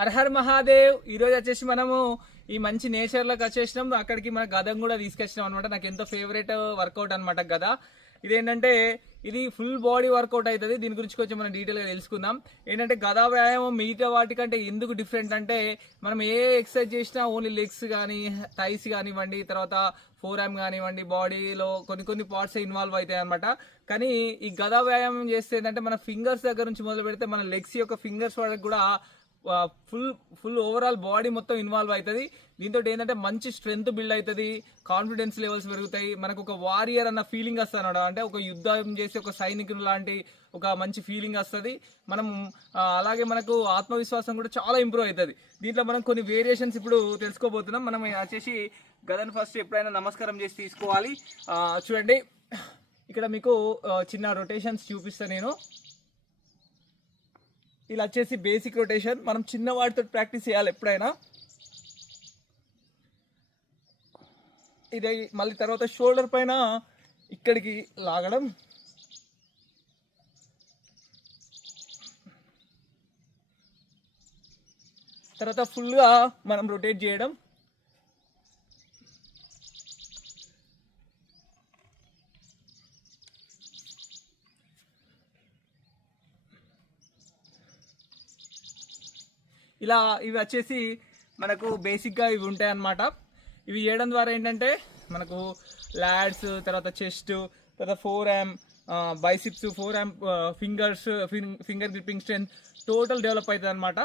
Her Mahadev. ఈరోజు వచ్చేసి మనము ఈ మంచి నేచర్లోకి వచ్చేసినాం. అక్కడికి మన గదం కూడా తీసుకొచ్చినాం అనమాట. నాకు ఎంతో ఫేవరెట్ వర్కౌట్ అనమాట గద. ఇదేంటంటే ఇది ఫుల్ బాడీ వర్కౌట్ అవుతుంది. దీని గురించి కొంచెం మనం డీటెయిల్గా తెలుసుకుందాం. ఏంటంటే గదా వ్యాయామం మిగతా వాటికంటే ఎందుకు డిఫరెంట్ అంటే మనం ఏ ఎక్సర్సైజ్ చేసినా ఓన్లీ లెగ్స్ కానీ థైస్ కానివ్వండి, తర్వాత ఫోర్ ఆర్మ్ కానివ్వండి, బాడీలో కొన్ని పార్ట్స్ ఇన్వాల్వ్ అవుతాయి అనమాట. కానీ ఈ గదా వ్యాయామం చేస్తే ఏంటంటే మన ఫింగర్స్ దగ్గర నుంచి మొదలు పెడితే మన లెగ్స్ యొక్క ఫింగర్స్ వరకు కూడా ఫుల్ ఓవరాల్ బాడీ మొత్తం ఇన్వాల్వ్ అవుతుంది. దీంతో ఏంటంటే మంచి స్ట్రెంగ్త్ బిల్డ్ అవుతుంది, కాన్ఫిడెన్స్ లెవెల్స్ పెరుగుతాయి, మనకు ఒక వారియర్ అన్న ఫీలింగ్ వస్తుంది అనమాట. అంటే ఒక యుద్ధం చేసి ఒక సైనికుని లాంటి ఒక మంచి ఫీలింగ్ వస్తుంది. మనం అలాగే మనకు ఆత్మవిశ్వాసం కూడా చాలా ఇంప్రూవ్ అవుతుంది. దీంట్లో మనం కొన్ని వేరియేషన్స్ ఇప్పుడు తెలుసుకోబోతున్నాం. మనం వచ్చేసి గదను ఫస్ట్ ఎప్పుడైనా నమస్కారం చేసి తీసుకోవాలి. చూడండి, ఇక్కడ మీకు చిన్న రొటేషన్స్ చూపిస్తాను నేను. ఇలా వచ్చేసి బేసిక్ రొటేషన్. మనం చిన్న వాటితో ప్రాక్టీస్ చేయాలి ఎప్పుడైనా. ఇదే మళ్ళీ తర్వాత షోల్డర్ పైన ఇక్కడికి లాగడం, తర్వాత ఫుల్గా మనం రొటేట్ చేయడం. ఇలా ఇవి వచ్చేసి మనకు బేసిక్గా ఇవి ఉంటాయి అన్నమాట. ఇవి చేయడం ద్వారా ఏంటంటే మనకు లాడ్స్, తర్వాత చెస్ట్, తర్వాత four arm, biceps, four arm, finger gripping strength total develop అవుతుంది అనమాట.